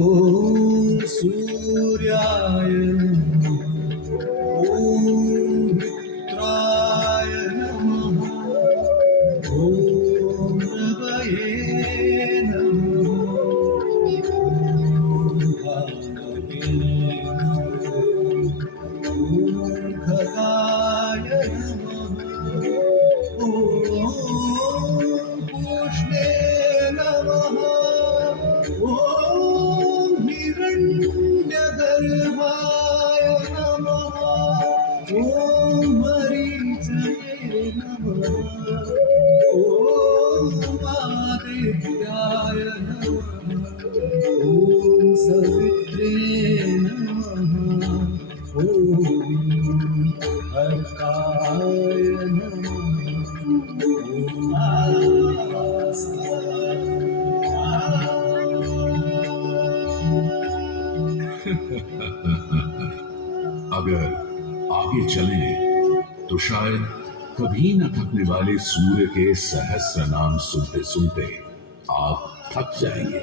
ओम सूर्याय ओम मित्राय नमः ओम रवये नमः ओम भानवे नमः ओम खगाय नमः ओम पूष्णे नमः ओम हिरण्यगर्भाय नमः ओम मरीचये नमः ओम आदित्याय नमः ओम सवित्रे नमः ओम अर्काय नमः ओम आस्ताय अगर आगे चलें तो शायद कभी न थकने वाले सूर्य के सहस्र नाम सुनते सुनते आप थक जाएंगे।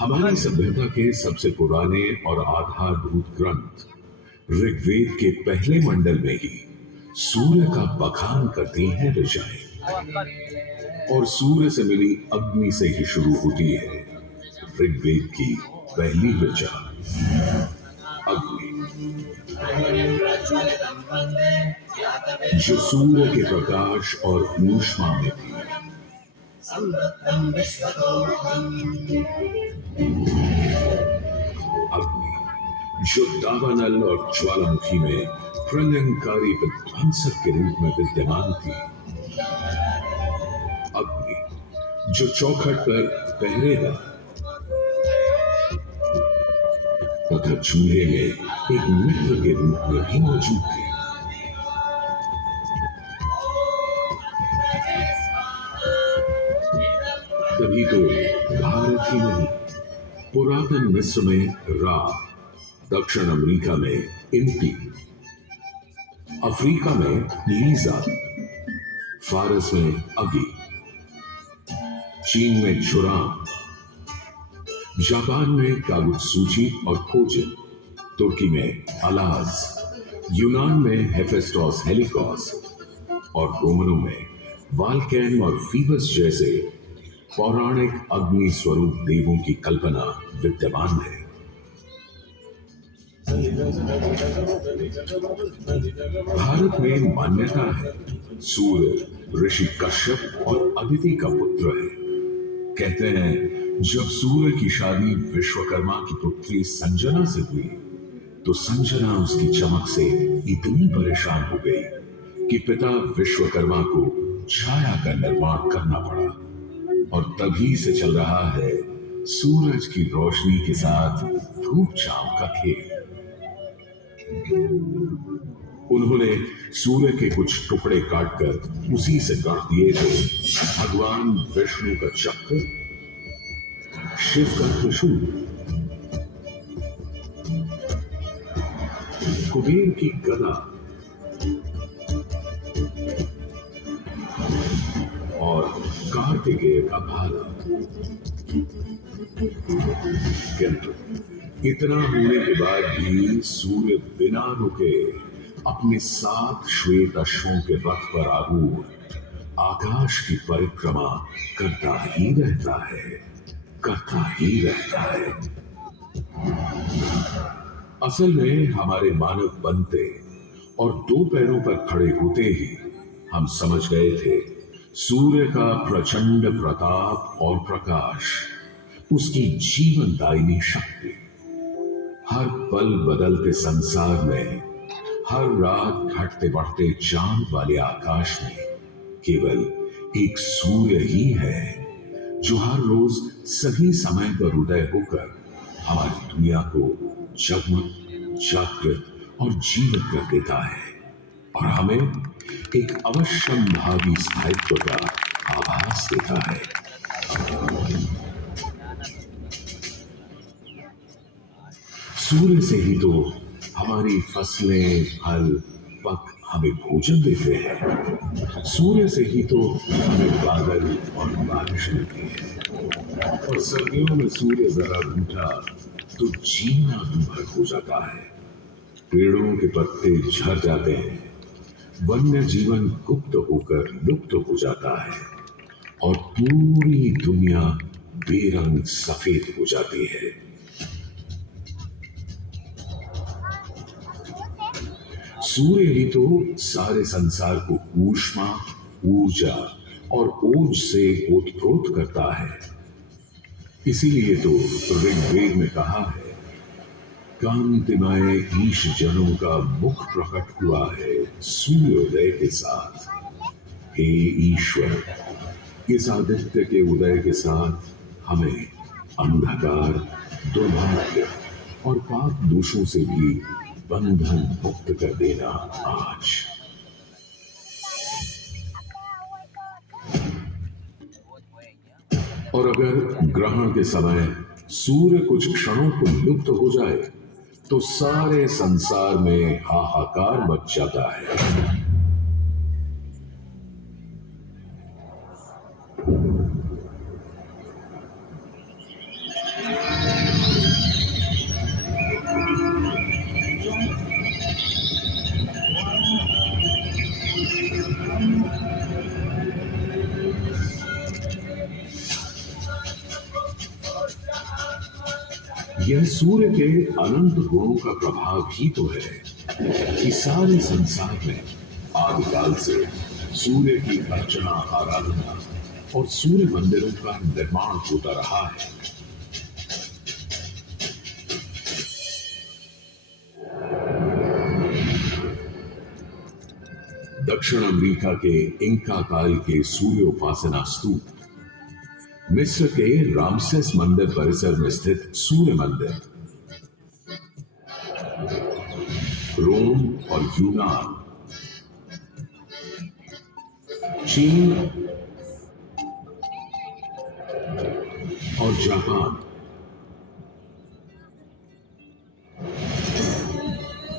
हमारी सभ्यता के सबसे पुराने और आधारभूत ग्रंथ ऋग्वेद के पहले मंडल में ही सूर्य का बखान करती हैं ऋचाएं, और सूर्य से मिली अग्नि से ही शुरू होती है ऋग्वेद की पहली ऋचा अग्नि, जो सूर्य के प्रकाश और ऊष्मा में थी। अग्नि जो दावानल और ज्वालामुखी में प्रलयंकारी विध्वंसक के रूप में विद्यमान थी। अग्नि जो चौखट पर पहरेदार तथा चूल्हे में एक मित्र के रूप में भी मौजूद थे। तभी तो भारत ही नहीं, पुरातन मिस्र में रा, दक्षिण अमेरिका में इंटी, अफ्रीका में लीजा, फारस में अगी, चीन में जुरान, जापान में कागुत्सूची और खोजिन, तुर्की में अलाज, यूनान में हेफेस्टोस हेलिकोस और रोमनों में वाल्कैन और फीबस जैसे पौराणिक अग्नि स्वरूप देवों की कल्पना विद्यमान है। भारत में मान्यता है सूर्य ऋषि कश्यप और अदिति का पुत्र है। कहते हैं जब सूर्य की शादी विश्वकर्मा की पुत्री संजना से हुई तो संजना उसकी चमक से इतनी परेशान हो गई कि पिता विश्वकर्मा को छाया का निर्माण करना पड़ा, और तभी से चल रहा है सूरज की रोशनी के साथ धूप छांव का खेल। उन्होंने सूर्य के कुछ टुकड़े काटकर उसी से गढ़ दिए थे भगवान विष्णु का चक्र, शिव का त्रिशूल, कुबेर की गदा और कार्तिकेय का भाला। किंतु इतना होने के बाद भी सूर्य बिना रुके अपने 7 श्वेत अश्वों के रथ पर आरूढ़ आकाश की परिक्रमा करता ही रहता है, करता ही रहता है। असल में हमारे मानव बनते और 2 पैरों पर खड़े होते ही हम समझ गए थे सूर्य का प्रचंड प्रताप और प्रकाश, उसकी जीवनदायिनी शक्ति। हर पल बदलते संसार में, हर रात घटते बढ़ते चांद वाले आकाश में केवल एक सूर्य ही है जो हर रोज सही समय पर उदय होकर हमारी दुनिया को जगमग, जागृत और जीवित कर देता है, और हमें एक अवश्यंभावी स्थायित्व का आभास देता है। सूर्य से ही तो हमारी फसलें, फल, पक हमें भोजन देते हैं। सूर्य से ही तो हमें बादल और बारिश मिलती है। और सर्दियों में सूर्य जरा रूठा तो जीना दूभर हो जाता है। पेड़ों के पत्ते झड़ जाते हैं, वन्य जीवन गुप्त होकर लुप्त हो जाता है और पूरी दुनिया बेरंग सफेद हो जाती है। सूर्य ही तो सारे संसार को ऊष्मा, ऊर्जा और ओज से ओतप्रोत करता है। इसीलिए तो ऋग्वेद में कहा है, कांतिमय ईश जनों का मुख प्रकट हुआ है सूर्योदय के साथ। हे ईश्वर, इस आदित्य के उदय के साथ हमें अंधकार, दुर्भाग्य और पाप दोषों से भी बंधन मुक्त कर देना आज। और अगर ग्रहण के समय सूर्य कुछ क्षणों को लुप्त हो जाए तो सारे संसार में हाहाकार मच जाता है। यह सूर्य के अनंत गुणों का प्रभाव ही तो है कि सारे संसार में आदिकाल से सूर्य की अर्चना, आराधना और सूर्य मंदिरों का निर्माण होता रहा है। दक्षिण अमेरिका के इंका काल के सूर्य उपासना स्तूप, मिस्र के रामसेस मंदिर परिसर में स्थित सूर्य मंदिर, रोम और यूनान, चीन और जापान,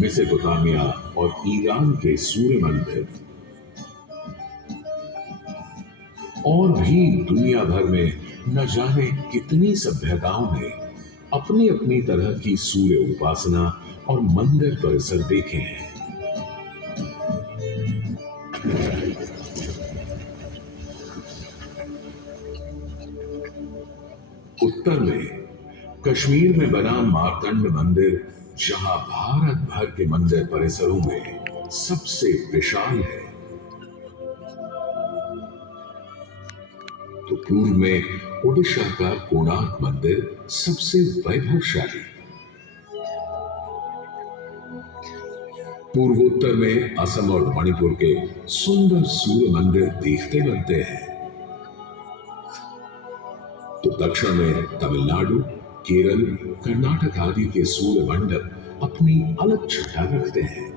मेसोपोटामिया और ईरान के सूर्य मंदिर और भी दुनिया भर में न जाने कितनी सभ्यताओं ने अपनी अपनी तरह की सूर्य उपासना और मंदिर परिसर देखे हैं। उत्तर में कश्मीर में बना मार्तंड मंदिर, जहां भारत भर के मंदिर परिसरों में सबसे विशाल है, तो पूर्व में ओडिशा का कोणार्क मंदिर सबसे वैभवशाली, पूर्वोत्तर में असम और मणिपुर के सुंदर सूर्य मंदिर देखते बनते हैं, तो दक्षिण में तमिलनाडु, केरल, कर्नाटक आदि के सूर्य मंडप अपनी अलग छटा रखते हैं।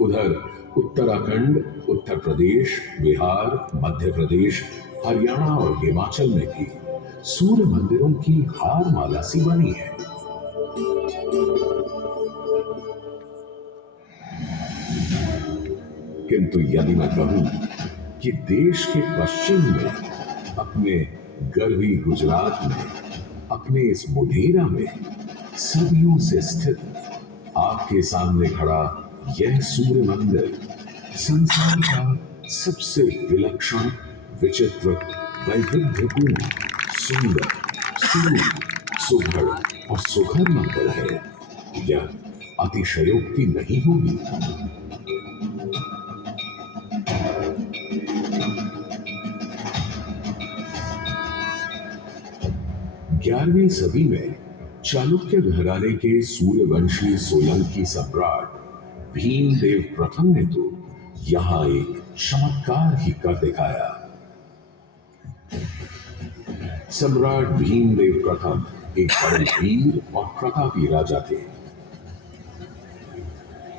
उधर उत्तराखंड, उत्तर प्रदेश, बिहार, मध्य प्रदेश, हरियाणा और हिमाचल में भी सूर्य मंदिरों की हार माला सी बनी है। किंतु यदि मैं कहूं कि देश के पश्चिम में, अपने गर्वी गुजरात में, अपने इस मोढेरा में सदियों से स्थित आपके सामने खड़ा यह सूर्य मंदिर संसार का सबसे विलक्षण, विचित्र, वैविध्यपूर्ण, सुंदर, सुघड़ और सुखद मंदिर है, यह अतिशयोक्ति नहीं होगी। 11वीं सदी में चालुक्य घराने के सूर्यवंशी सोलंकी सम्राट भीमदेव प्रथम ने तो यहां एक चमत्कार ही कर दिखाया। सम्राट भीमदेव प्रथम एक बड़े वीर और प्रतापी राजा थे।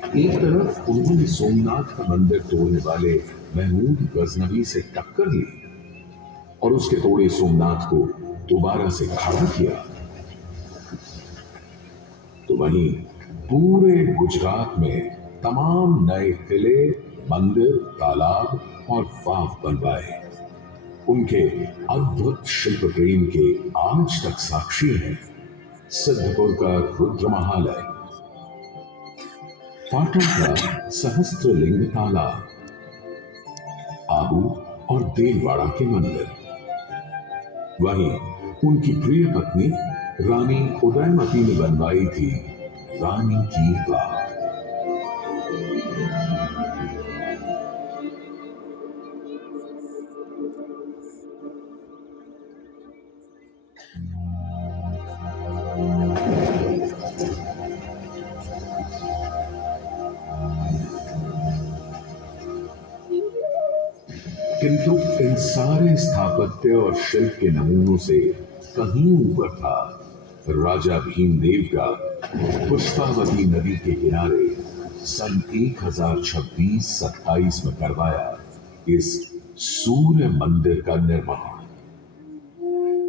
एक तरफ उन्होंने सोमनाथ का मंदिर तोड़ने वाले महमूद गजनवी से टक्कर ली और उसके तोड़े सोमनाथ को दोबारा से खड़ा किया, तो वहीं पूरे गुजरात में तमाम नए किले, मंदिर, तालाब और बाग बनवाए। उनके अद्भुत शिल्प प्रेम के आज तक साक्षी है सिद्धपुर का रुद्र महालय, पाटन का सहस्त्रलिंग तालाब, आबू और देलवाड़ा के मंदिर। वहीं उनकी प्रिय पत्नी रानी उदयमती ने बनवाई थी रानी की बाग। किंतु इन सारे स्थापत्य और शिल्प के नमूनों से कहीं ऊपर था राजा भीमदेव का पुष्पावती नदी के किनारे सन 1026-27 में करवाया इस सूर्य मंदिर का निर्माण।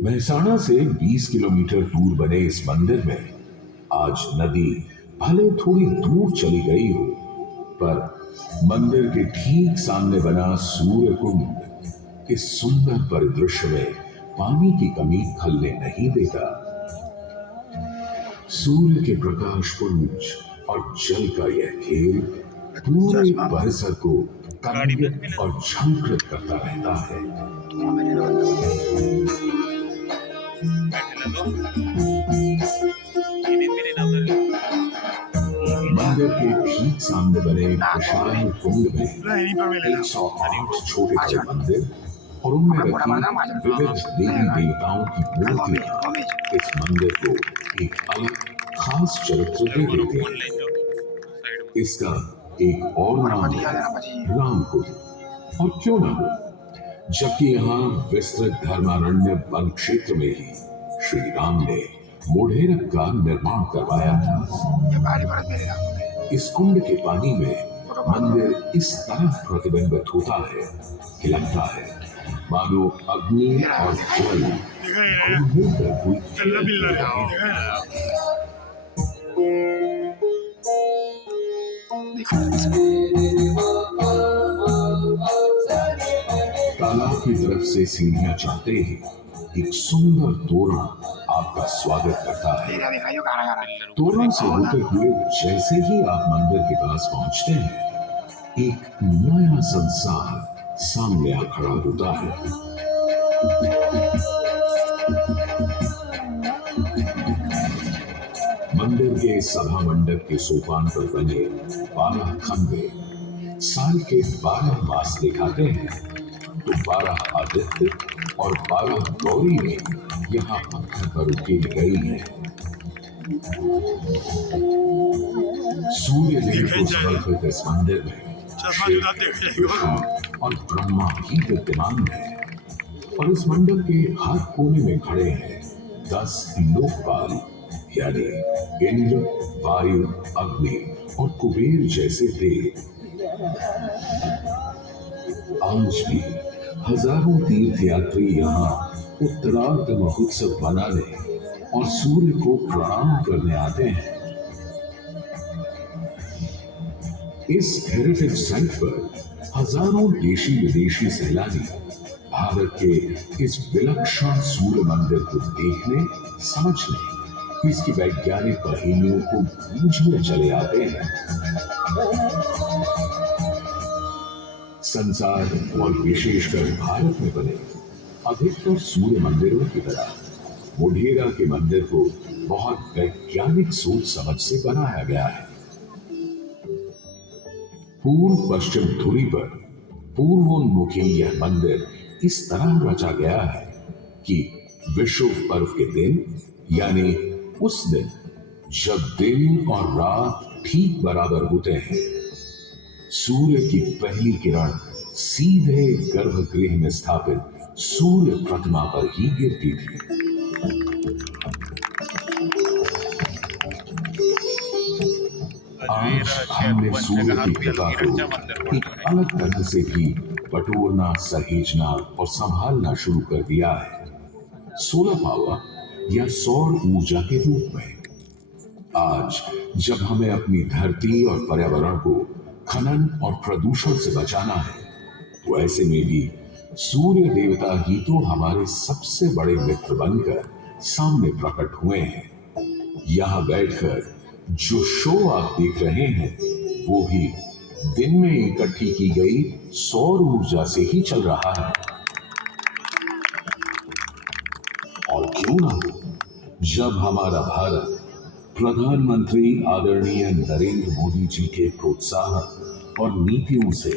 मेहसाणा से 20 किलोमीटर दूर बने इस मंदिर में आज नदी भले थोड़ी दूर चली गई हो, पर मंदिर के ठीक सामने बना सूर्य कुंड इस सुंदर परिदृश्य में पानी की कमी खलने नहीं देता। सूर्य के प्रकाश पुंज और जल का यह खेल पूरे परिसर को कमलित और झंकृत करता रहता है। मंदिर के ठीक सामने बने विशाल कुंड में 108 छोटे बड़े मंदिर और उनमें रखी विविध देवी देवताओं की मूर्तियां इस मंदिर को एक अलग खास चरित्र दे देते हैं। इसका एक और नाम है रामकुंड, और क्यों ना हो, जबकि यहाँ विस्तृत धर्मारण्य वन क्षेत्र में ही श्री राम ने मोढेरा का निर्माण करवाया था। इस कुंड के पानी में मंदिर इस तरह प्रतिबिंबित होता है कि लगता है मानो अग्नि और जल मिलकर कोई खेल खेल रहे हैं। तालाब की तरफ से सीढ़ियां चढ़ते ही एक सुंदर तोरण आपका स्वागत करता है। तोरण से होते हुए जैसे ही आप मंदिर के पास पहुंचते हैं, एक नया संसार सामने आ खड़ा होता है। मंदिर के सभा मंडप के सोपान पर बने 12 खंबे साल के 12 मास दिखाते हैं, तो 12 आदित्य और 12 गौरी में यहाँ पत्थर पर उकेरी गई है। सूर्य देव को समर्पित इस मंदिर में और ब्रह्मा भी विद्यमान है, और इस मंडप के हर कोने में खड़े हैं 10 लोकपाल, यानी इंद्र, वायु, अग्नि और कुबेर जैसे देव। आज भी हजारों तीर्थयात्री यहाँ उत्तरार्ध महोत्सव मनाने और सूर्य को प्रणाम करने आते हैं। इस हेरिटेज साइट पर हजारों देशी विदेशी सैलानी भारत के इस विलक्षण सूर्य मंदिर को देखने, समझने, इसकी वैज्ञानिक पहेलियों को बूझने चले आते हैं। संसार और विशेषकर भारत में बने अधिकतर सूर्य मंदिरों की तरह मोढेरा के मंदिर को बहुत वैज्ञानिक सोच समझ से बनाया गया है। पूर्व पश्चिम धुरी पर पूर्वोन्मुखी यह मंदिर इस तरह रचा गया है कि विषुव पर्व के दिन, यानी उस दिन जब दिन और रात ठीक बराबर होते हैं, सूर्य की पहली किरण सीधे गर्भगृह में स्थापित सूर्य प्रतिमा पर ही गिरती थी। आज हमने सूर्य की कृपा को एक अलग तरह से भी बटोरना, सहेजना और संभालना शुरू कर दिया है। सोलर पावर या सौर ऊर्जा के रूप में आज जब हमें अपनी धरती और पर्यावरण को खनन और प्रदूषण से बचाना है, तो ऐसे में भी सूर्य देवता ही तो हमारे सबसे बड़े मित्र बनकर सामने प्रकट हुए हैं। यहां बैठकर जो शो आप देख रहे हैं, वो भी दिन में इकट्ठी की गई सौर ऊर्जा से ही चल रहा है। और क्यों ना हो, जब हमारा भारत प्रधानमंत्री आदरणीय नरेंद्र मोदी जी के प्रोत्साहन और नीतियों से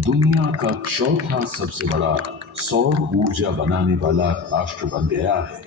दुनिया का चौथा सबसे बड़ा सौर ऊर्जा बनाने वाला राष्ट्र बन गया है,